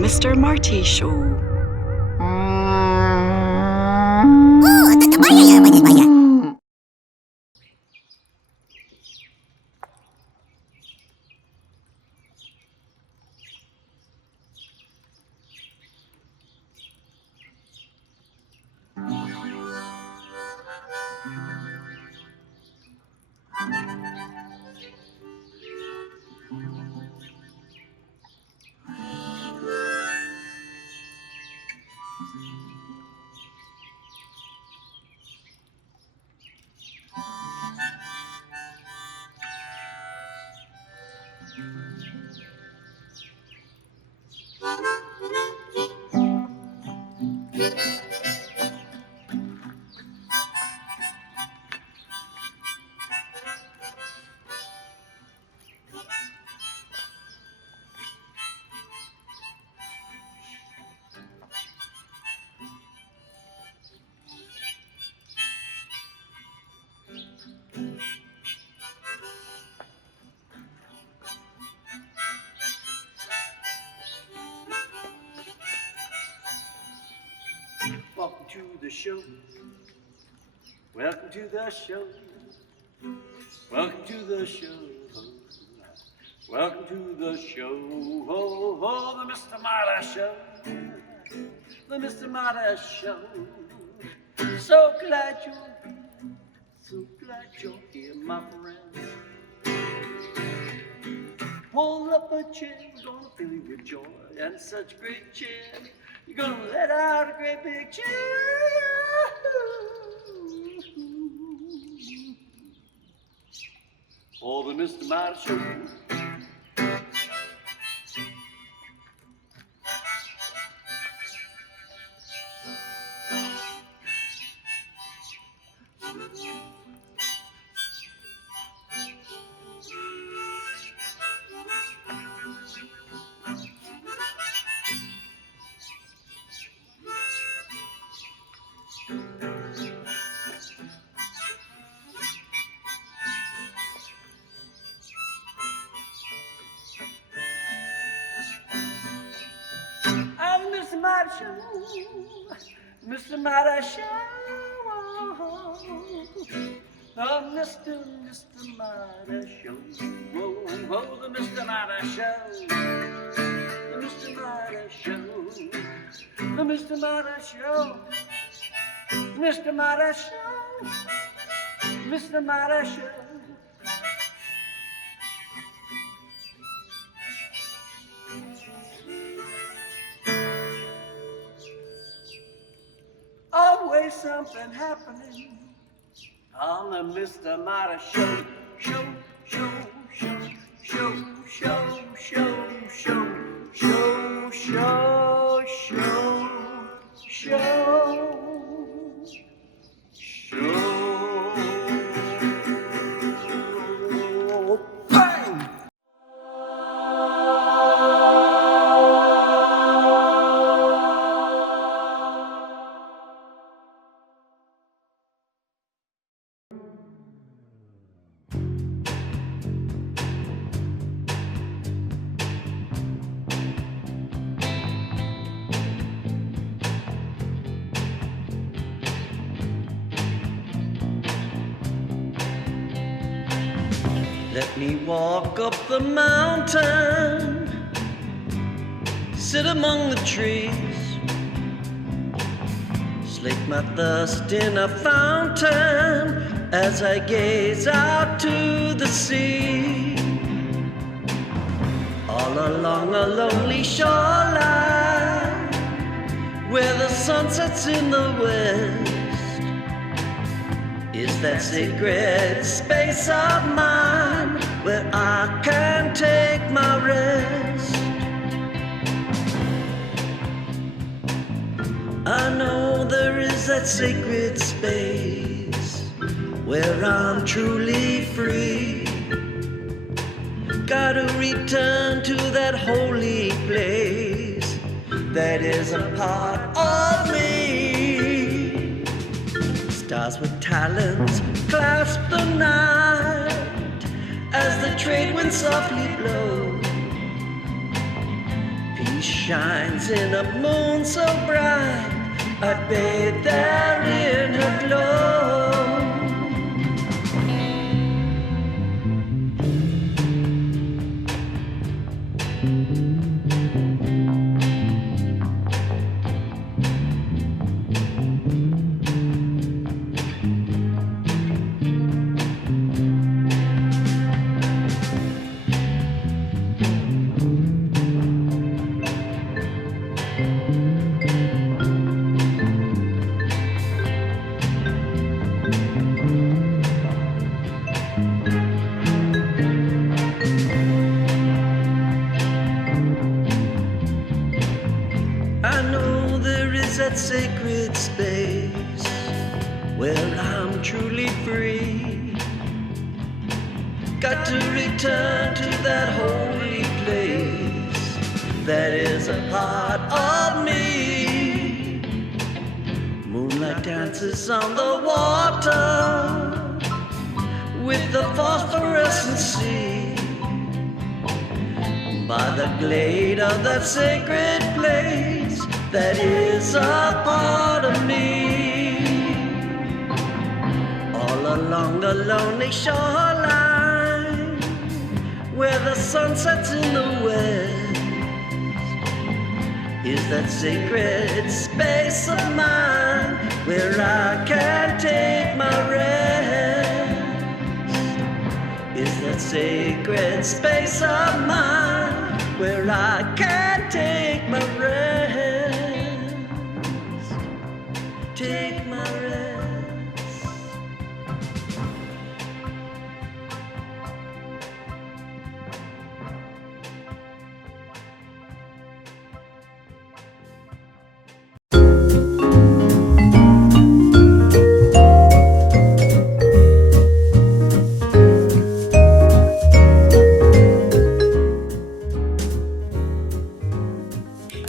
Mr. Marty Show. Welcome to the show. Welcome to the show. Welcome to the show. Welcome to the show. Oh, the Mr. Marty Show. The Mr. Marty Show. So glad you're here, my friends. Pull up a chair, we're gonna fill you with joy and such great cheer. You're gonna let out a great big cheer. For the Mr. Marty Show. Mr. Marty Show, oh, Mr. Marty Show, oh, the Mr. Marty Show, the Mr. Marty Show, the Mr. Marty Show, Mr. Marty Show, Mr. Marty Show. Always something happening on the Mr. Marty Show. Show, show, show, show, show, show, show, show, show, show, show. Bang! Let me walk up the mountain, sit among the trees, slake my thirst in a fountain as I gaze out to the sea. All along a lonely shoreline where the sun sets in the west is that sacred space of mine where I can take my rest. I know there is that sacred space where I'm truly free. Gotta return to that holy place that is a part of me. Stars with talons clasp the night as the trade winds softly blow. She shines in a moon so bright, I bathe there in her glow. I know there is that sacred space where I'm truly free. Got to return to that holy place that is a part of me. Moonlight dances on the water with the phosphorescent sea. By the glade of that sacred place that is a part of me. All along the lonely shoreline where the sun sets in the west is that sacred space of mine where I can take my rest. Is that sacred space of mine where I can take my rest, take my rest.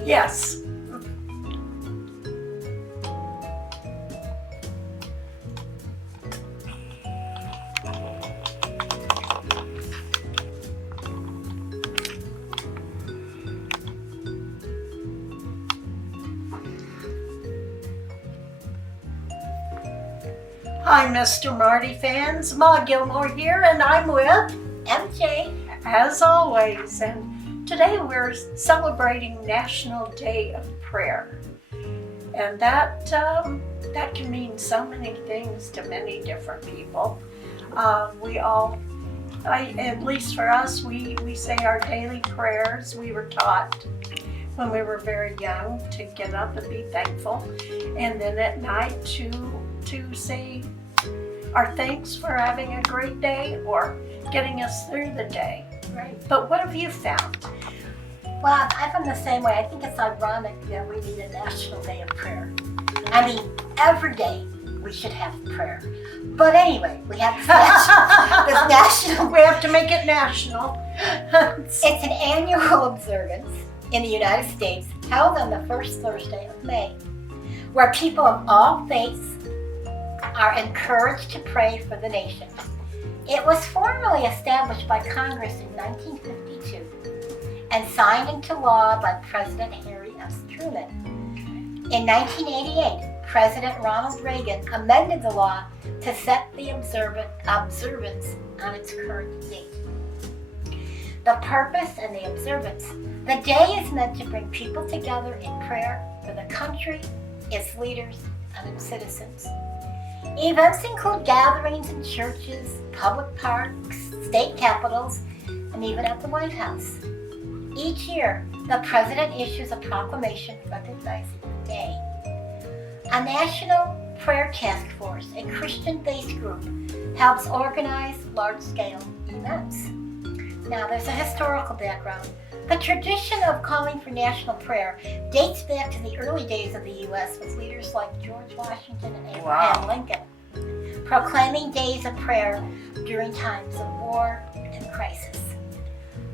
Yes. Hi, Mr. Marty fans. Ma Gilmore here, and I'm with MJ. as always. And today we're celebrating National Day of Prayer. And that can mean so many things to many different people. At least for us, we say our daily prayers. We were taught when we were very young to get up and be thankful. And then at night to say our thanks for having a great day or getting us through the day. Right. But what have you found? Well, I'm the same way. I think it's ironic that we need a National Day of Prayer. I mean, every day we should have prayer. But anyway, we have this national. We have to make it national. It's an annual observance in the United States held on the first Thursday of May, where people of all faiths are encouraged to pray for the nation. It was formally established by Congress in 1952 and signed into law by President Harry S. Truman. In 1988, President Ronald Reagan amended the law to set the observance on its current date. The purpose and the observance. The day is meant to bring people together in prayer for the country, its leaders, and its citizens. Events include gatherings in churches, public parks, state capitals, and even at the White House. Each year, the President issues a proclamation recognizing the day. A National Prayer Task Force, a Christian-based group, helps organize large-scale events. Now, there's a historical background. The tradition of calling for national prayer dates back to the early days of the U.S. with leaders like George Washington and Abraham Lincoln, proclaiming days of prayer during times of war and crisis.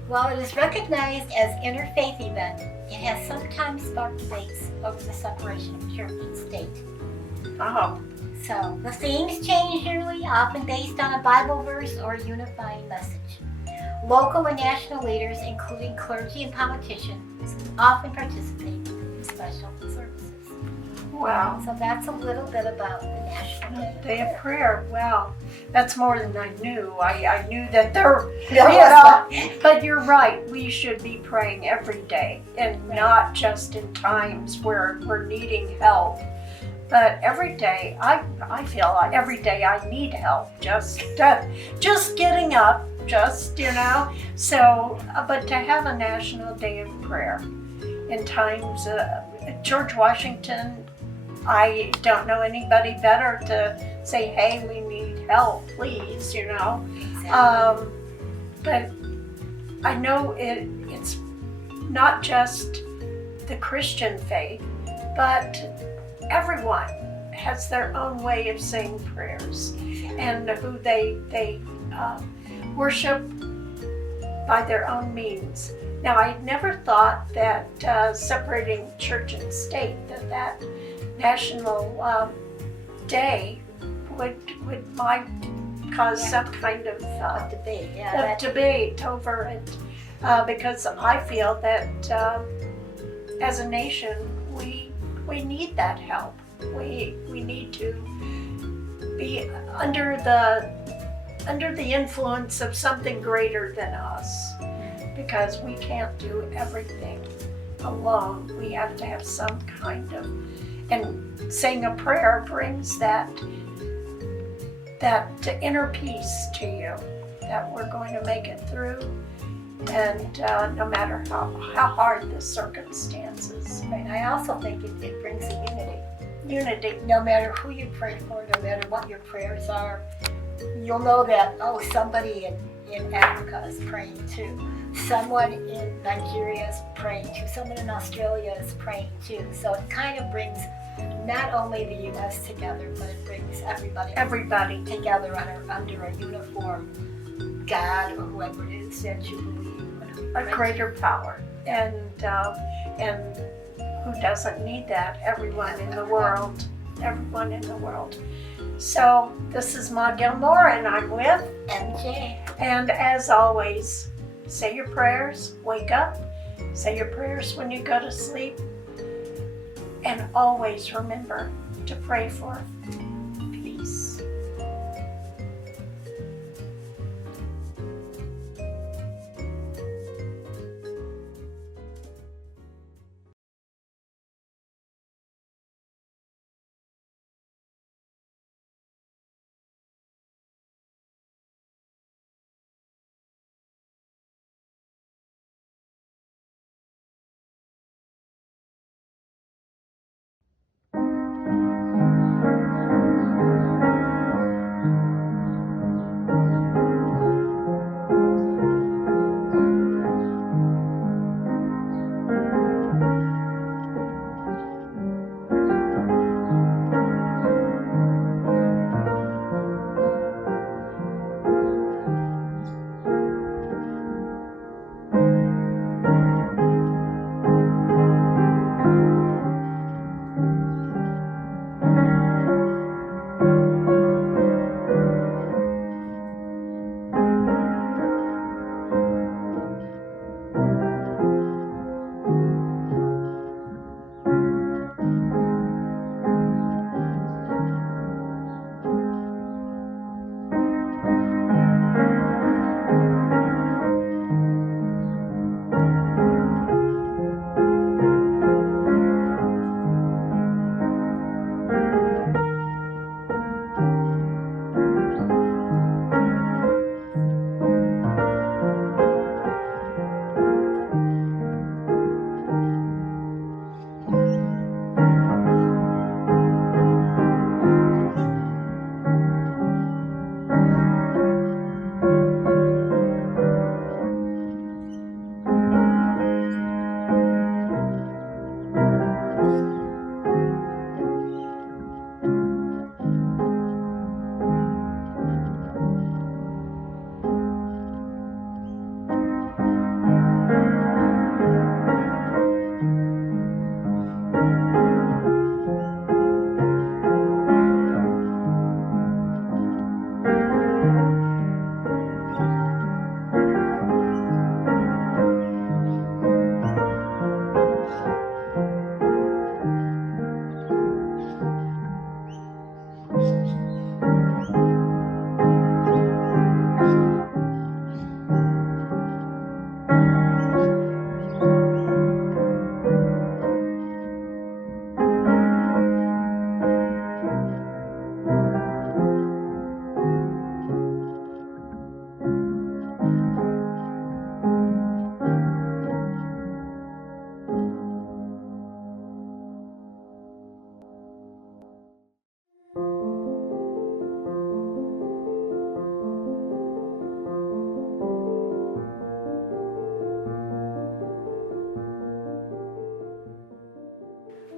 While it is recognized as an interfaith event, it has sometimes sparked debates over the separation of church and state. Oh, So, the themes change yearly, often based on a Bible verse or a unifying message. Local and national leaders, including clergy and politicians, often participate in special services. Wow. So that's a little bit about the National Day of Prayer. Wow. That's more than I knew. I knew that there, but you're right. We should be praying every day and not just in times where we're needing help. But every day, I feel like every day I need help. Just getting up, So, but to have a National Day of Prayer in times, George Washington, I don't know anybody better to say, hey, we need help, please, Exactly. But I know it's not just the Christian faith, but everyone has their own way of saying prayers and who they worship by their own means. Now, I never thought that separating church and state, that national day might cause some kind of debate. debate over it, because I feel that as a nation we need that help. We need to be under the influence of something greater than us, because we can't do everything alone. We have to have some kind of, and saying a prayer brings that inner peace to you, that we're going to make it through, and no matter how hard the circumstances. And I also think it brings a Unity. no matter who you pray for, no matter what your prayers are, you'll know that, somebody in Africa is praying too. Someone in Nigeria is praying too. Someone in Australia is praying too. So it kind of brings not only the U.S. together, but it brings everybody together under a uniform God or whoever it is that you believe in. A greater power. And who doesn't need that? Everyone in the world. Everyone in the world. So this is Ma Gilmore, and I'm with MJ. And as always, say your prayers, wake up, say your prayers when you go to sleep, and always remember to pray for peace.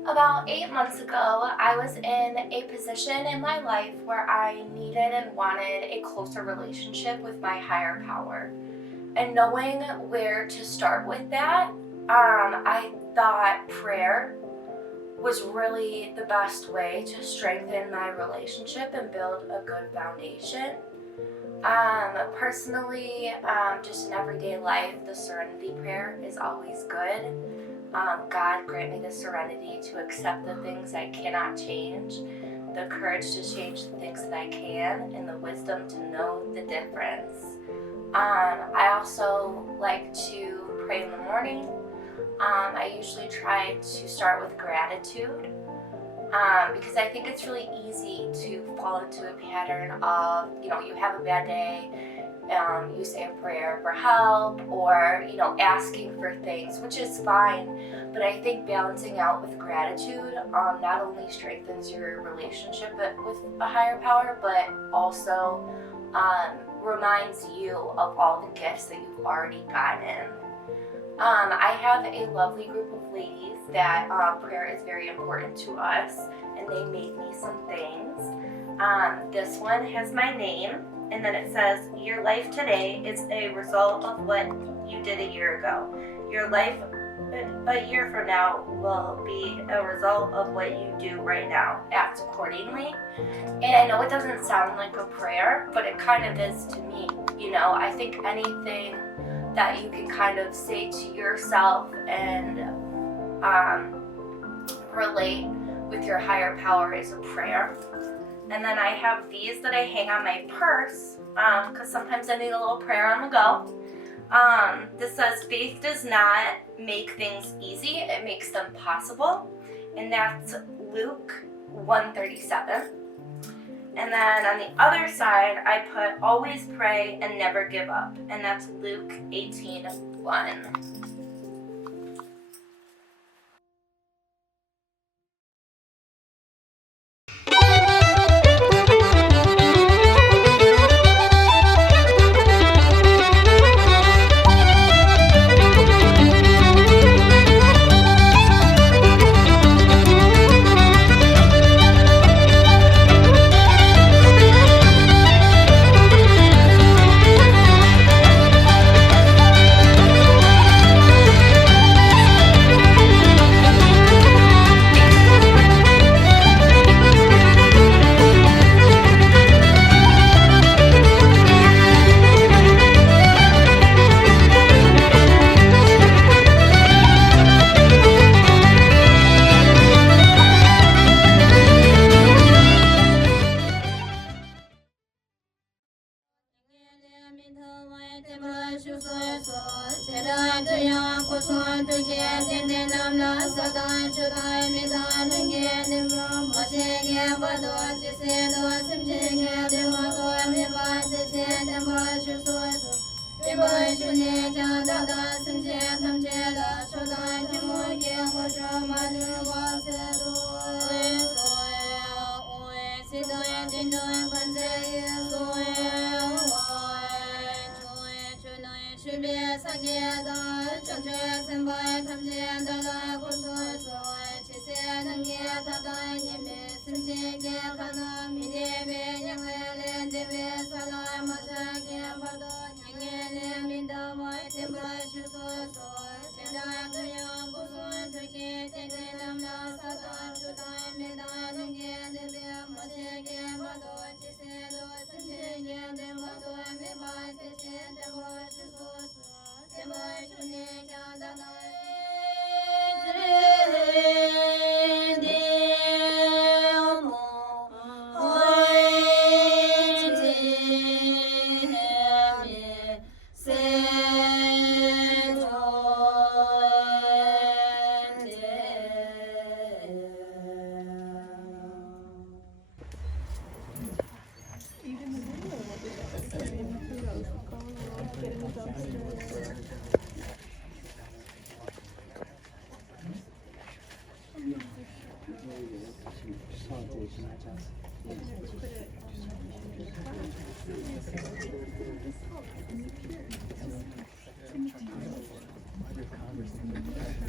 About 8 months ago, I was in a position in my life where I needed and wanted a closer relationship with my higher power. And knowing where to start with that, I thought prayer was really the best way to strengthen my relationship and build a good foundation. Personally, just in everyday life, the serenity prayer is always good. God grant me the serenity to accept the things I cannot change, the courage to change the things that I can, and the wisdom to know the difference. I also like to pray in the morning. I usually try to start with gratitude because I think it's really easy to fall into a pattern of, you have a bad day, you say a prayer for help or, asking for things, which is fine. But I think balancing out with gratitude not only strengthens your relationship with a higher power, but also reminds you of all the gifts that you've already gotten. I have a lovely group of ladies that prayer is very important to us, and they made me some things. This one has my name, and then it says, your life today is a result of what you did a year ago. Your life a year from now will be a result of what you do right now. Act accordingly. And I know it doesn't sound like a prayer, but it kind of is to me. I think anything that you can kind of say to yourself and relate with your higher power is a prayer. And then I have these that I hang on my purse because sometimes I need a little prayer on the go. This says, faith does not make things easy, it makes them possible. And that's Luke 1:37. And then on the other side, I put always pray and never give up. And that's Luke 18:1.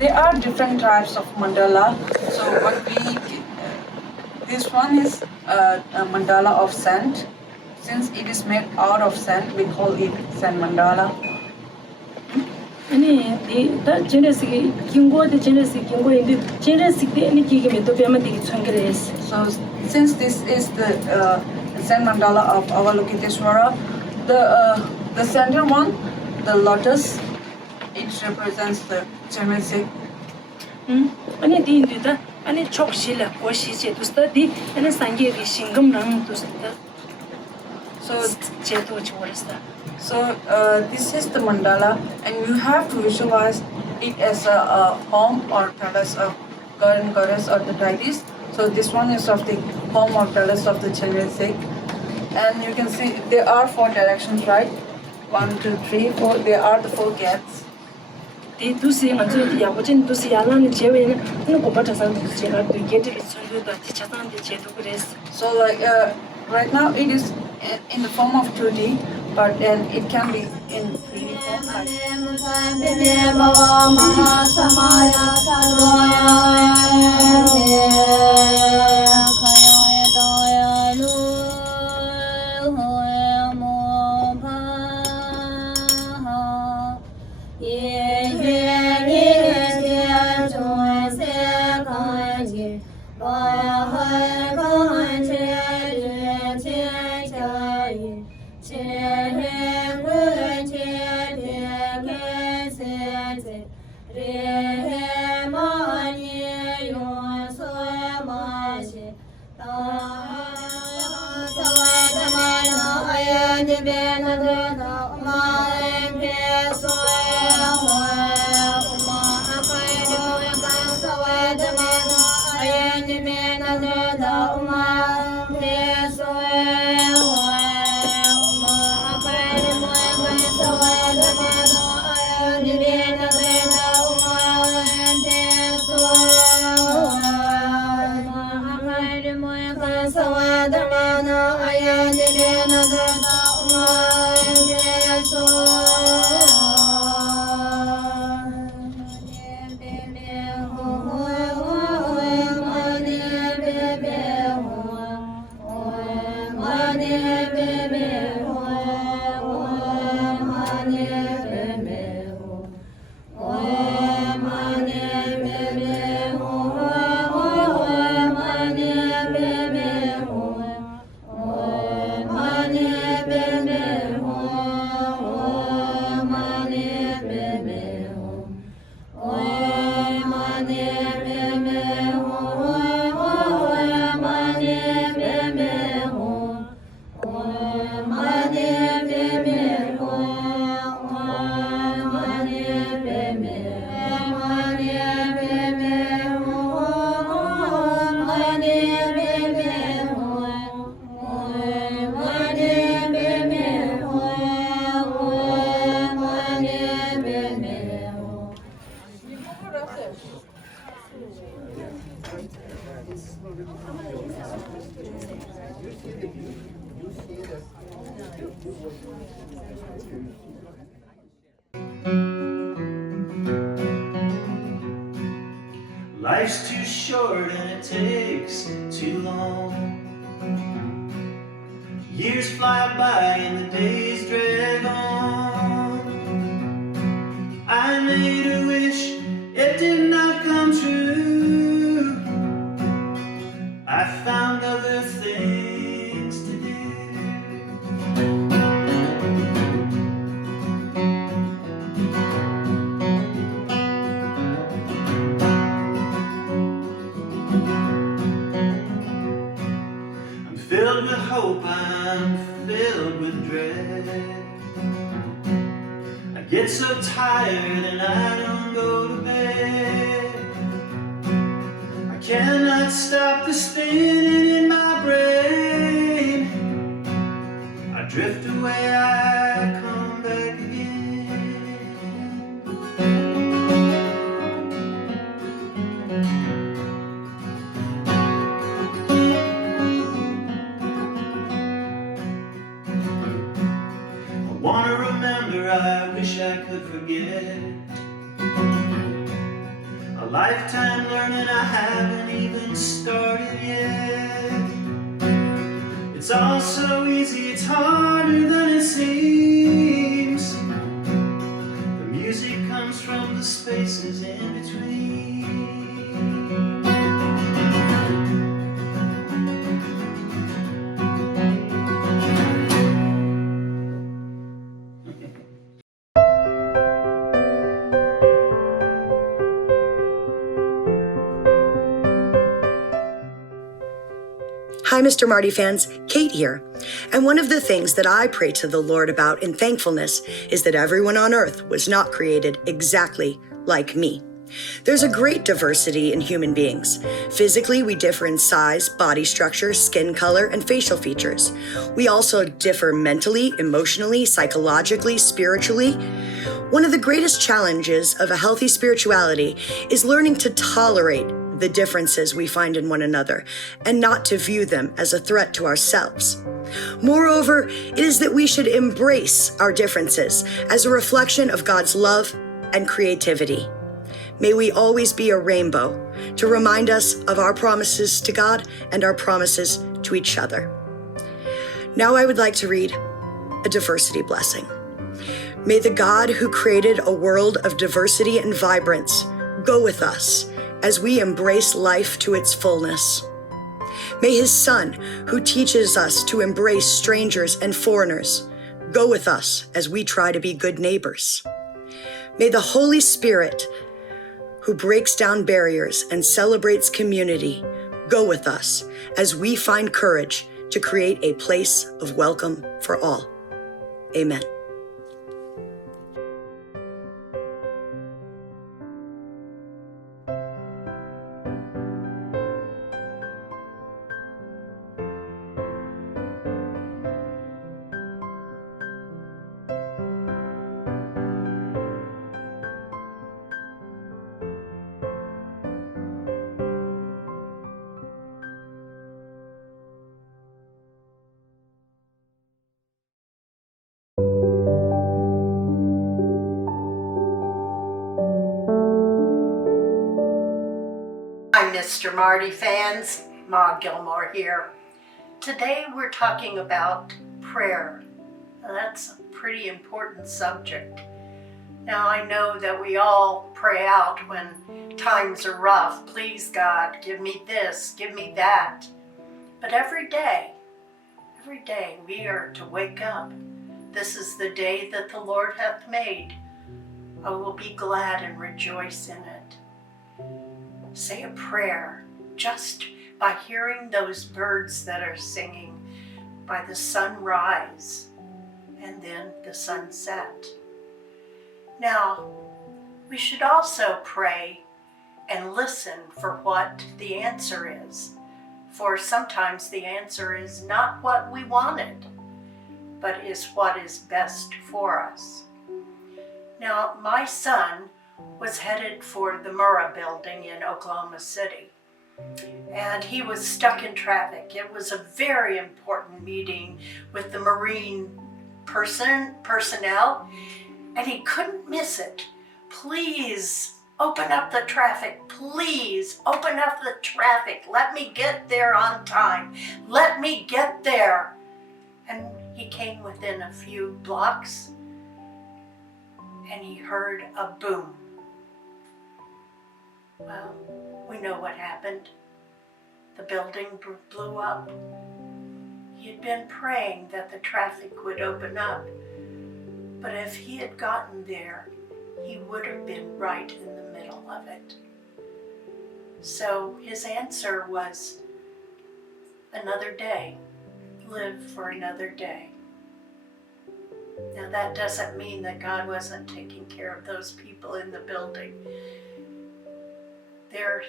There are different types of mandala. So what this one is a mandala of sand. Since it is made out of sand, we call it sand mandala. 아니 다 제네스기 긴고데 제네스 긴고인데 제네스기 아니 기계면 또 뼈만 되게 청결했어. So since this is the sand mandala of Avalokiteshvara, the center one, the lotus, it represents the Chenrezig. 아니 디인데다 아니 촉실라 고시제 두스다디 아니 상계기 신금랑 두스다. So 제도 지워졌다. So this is the mandala, and you have to visualize it as a home or palace of god and goddess or the deities. So this one is of the home or palace of the Chenrezig, and you can see there are 4 directions, right? 1, 2, 3, 4. There are the 4 gates. 디 두시 먼저 야고진 두시 야라는 제외는 그 고바타상 제가 그 게트를 선도다 지차상데 제도 그랬어. So like right now it is in the form of 2D, but then it can be in 3D form. Life's too short and it takes too long. Years fly by and the days drag on. I made a wish, it did not come true. I found other things to do. Filled with hope, I'm filled with dread. I get so tired and I don't go to bed. I cannot stop the spinning in my brain. I drift away, I come back again. I wanna remember, I wish I could forget. I lifetime learning I haven't even started yet. It's all so easy, it's harder than it seems. The music comes from the spaces in between. Hi, Mr. Marty fans, Kate here. And one of the things that I pray to the Lord about in thankfulness is that everyone on earth was not created exactly like me. There's a great diversity in human beings. Physically, we differ in size, body structure, skin color, and facial features. We also differ mentally, emotionally, psychologically, spiritually. One of the greatest challenges of a healthy spirituality is learning to tolerate the differences we find in one another and not to view them as a threat to ourselves. Moreover, it is that we should embrace our differences as a reflection of God's love and creativity. May we always be a rainbow to remind us of our promises to God and our promises to each other. Now I would like to read a diversity blessing. May the God who created a world of diversity and vibrance go with us as we embrace life to its fullness. May his Son, who teaches us to embrace strangers and foreigners, go with us as we try to be good neighbors. May the Holy Spirit, who breaks down barriers and celebrates community, go with us as we find courage to create a place of welcome for all. Amen. Hi, Mr. Marty fans. Ma Gilmore here. Today we're talking about prayer. Now, that's a pretty important subject. Now I know that we all pray out when times are rough. Please, God, give me this, give me that. But every day we are to wake up. This is the day that the Lord hath made. I will be glad and rejoice in it. Say a prayer just by hearing those birds that are singing, by the sunrise and then the sunset. Now, we should also pray and listen for what the answer is, for sometimes the answer is not what we wanted, but is what is best for us. Now, my son was headed for the Murrah building in Oklahoma City, and he was stuck in traffic. It was a very important meeting with the Marine personnel, and he couldn't miss it. Please open up the traffic. Please open up the traffic. Let me get there on time. Let me get there. And he came within a few blocks, and he heard a boom. Well, we know what happened. The building blew up. He had been praying that the traffic would open up, but if he had gotten there, he would have been right in the middle of it. So his answer was, another day. Live for another day. Now that doesn't mean that God wasn't taking care of those people in the building.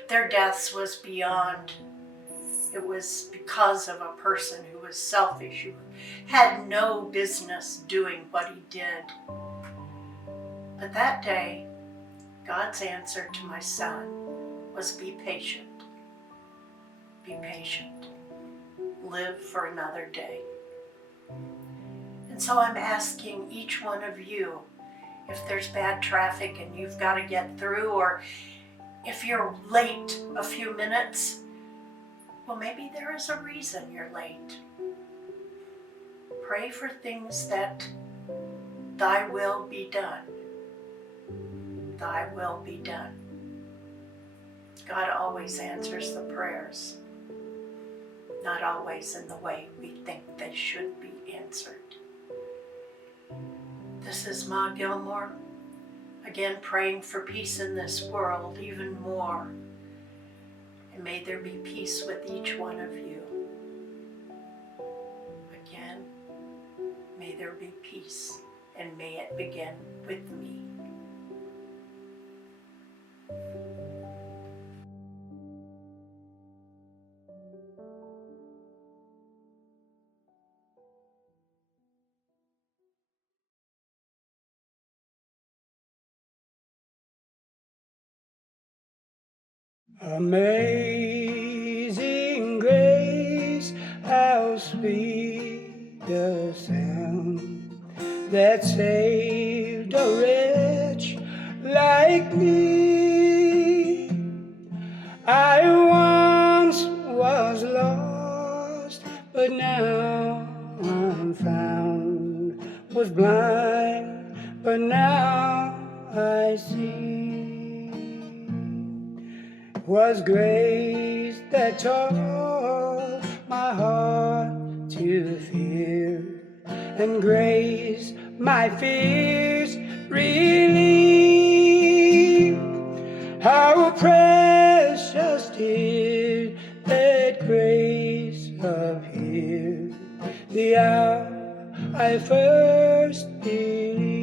Their deaths was beyond. It was because of a person who was selfish, who had no business doing what he did. But that day, God's answer to my son was be patient. Be patient. Live for another day. And so I'm asking each one of you, if there's bad traffic and you've got to get through, or If you're late a few minutes, well, maybe there is a reason you're late. Pray for things that thy will be done. Thy will be done. God always answers the prayers, not always in the way we think they should be answered. This is Ma Gilmore, again praying for peace in this world even more. And may there be peace with each one of you. Again, may there be peace, and may it begin with me. Amazing grace, how sweet the sound that saved a wretch like me. I once was lost, but now I'm found. Was blind, but now I see. Was grace that taught my heart to fear, and grace my fears relieved. How precious did that grace appear the hour I first believed.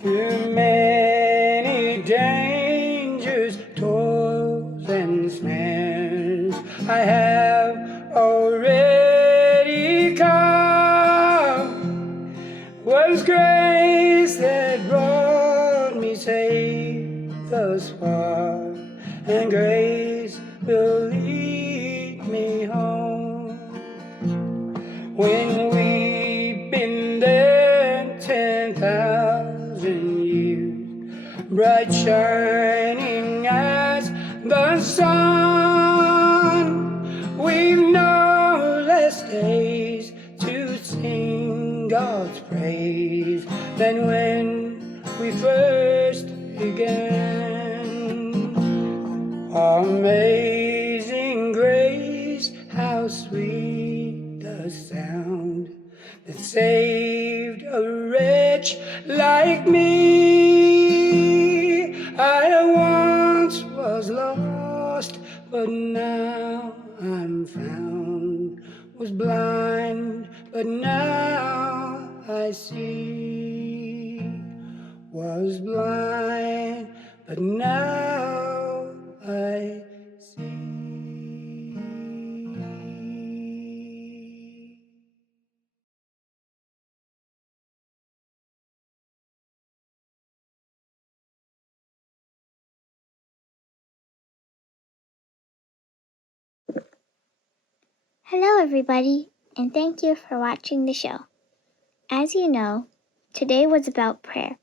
Through many dangers, toils, and snares, I have already come. Was grace that brought me safe thus far, and grace will lead me home. When we've been there 10,000 years, bright shining as the sun, we've no less days to sing God's praise than when we first began. Amazing grace, how sweet the sound that saved a wretch like me. I once was lost, but now I'm found. Was blind, but now I see. Was blind, but now I see. Hello, everybody, and thank you for watching the show. As you know, today was about prayer,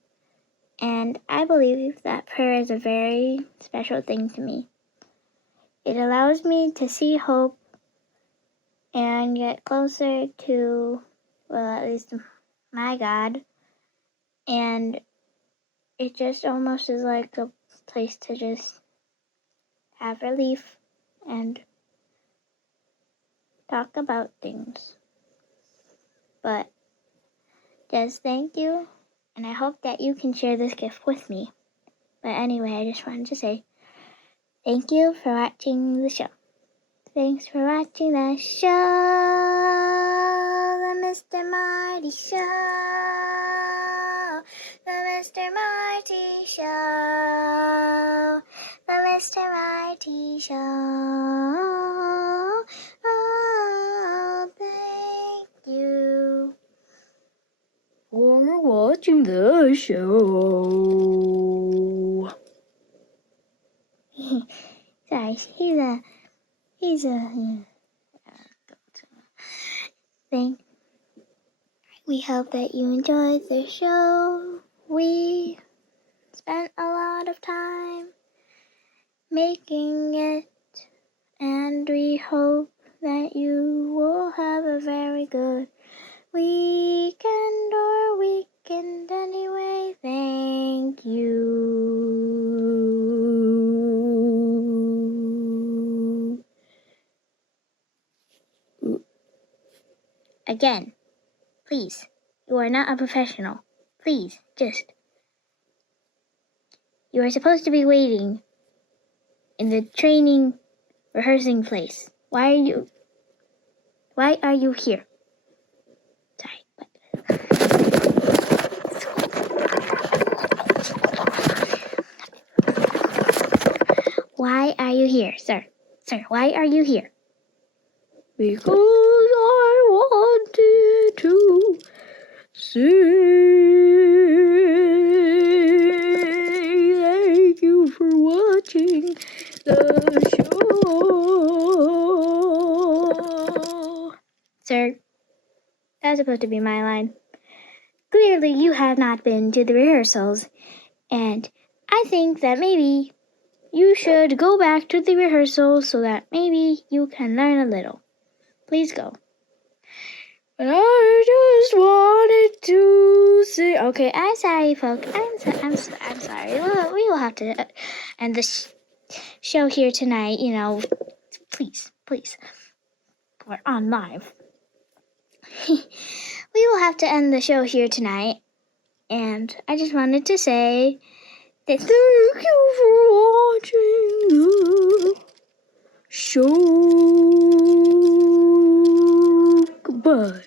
and I believe that prayer is a very special thing to me. It allows me to see hope and get closer to, well, at least my God, and it just almost is like a place to just have relief and talk about things. But just thank you, and I hope that you can share this gift with me. But anyway, I just wanted to say thank you for watching the show. Thanks for watching the show, the Mr. Marty Show, the Mr. Marty Show, the Mr. Marty Show. Oh, thank you for watching the show. Sorry, he's a thing. We hope that you enjoyed the show. We spent a lot of time making it, and we hope that you will have a very good weekend or weekend anyway. Thank you. Again, please, you are not a professional. Please, you are supposed to be waiting in the training rehearsing place. Why are you here? Sorry, but why are you here, sir? Sir, why are you here? Because I wanted to say thank you for watching the show. Sir, that's supposed to be my line. Clearly, you have not been to the rehearsals, and I think that maybe you should go back to the rehearsal so that maybe you can learn a little. Please go. But I just wanted to say, okay, I'm sorry, folks. I'm sorry. We will have to end the show here tonight. Please, we're on live. We will have to end the show here tonight, and I just wanted to say that thank you for watching the show. Goodbye.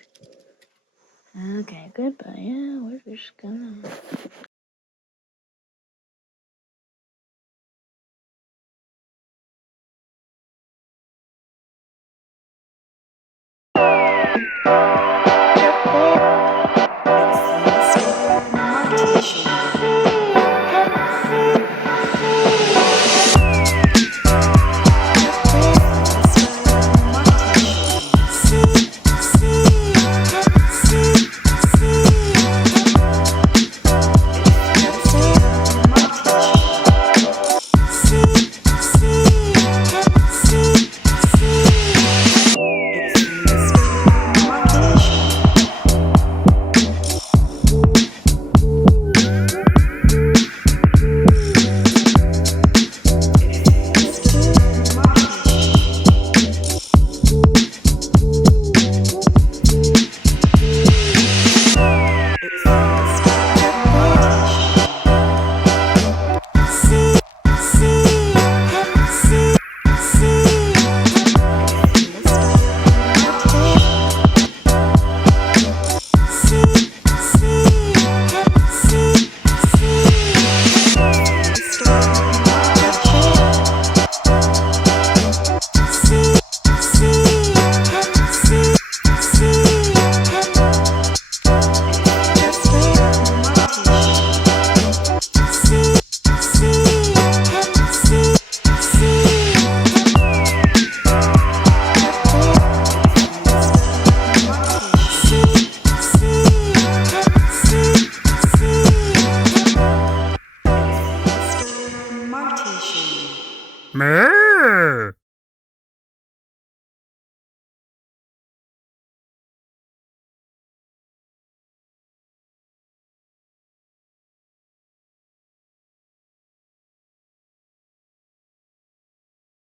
Okay, goodbye. Yeah, we're just gonna...